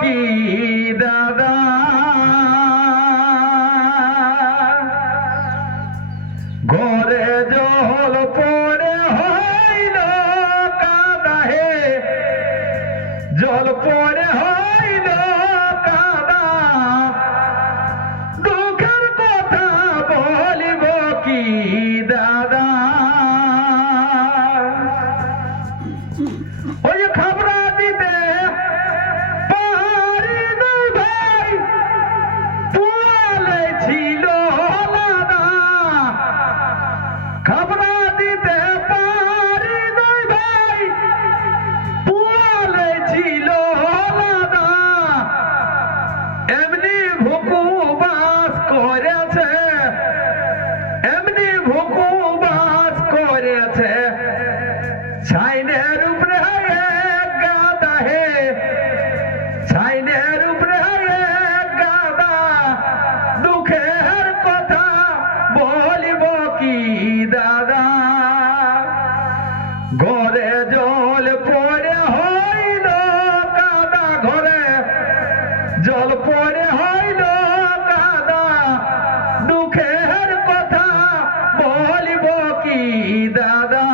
কি দাদা? ঘরে জল পরে হইল কাদা হে। জল পরে হইল কাদা। দুঃখের কথা বলিব কি ঘরে জল পড়ে হইল কাদা ঘরে। জল পড়ে হইল কাদা। দুঃখের কথা বলিব কি দাদা?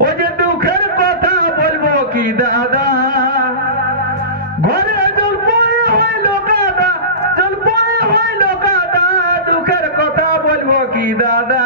ও যে দুঃখের কথা বলব কি দাদা? ঘরে দুঃখের কথা কি দাদা?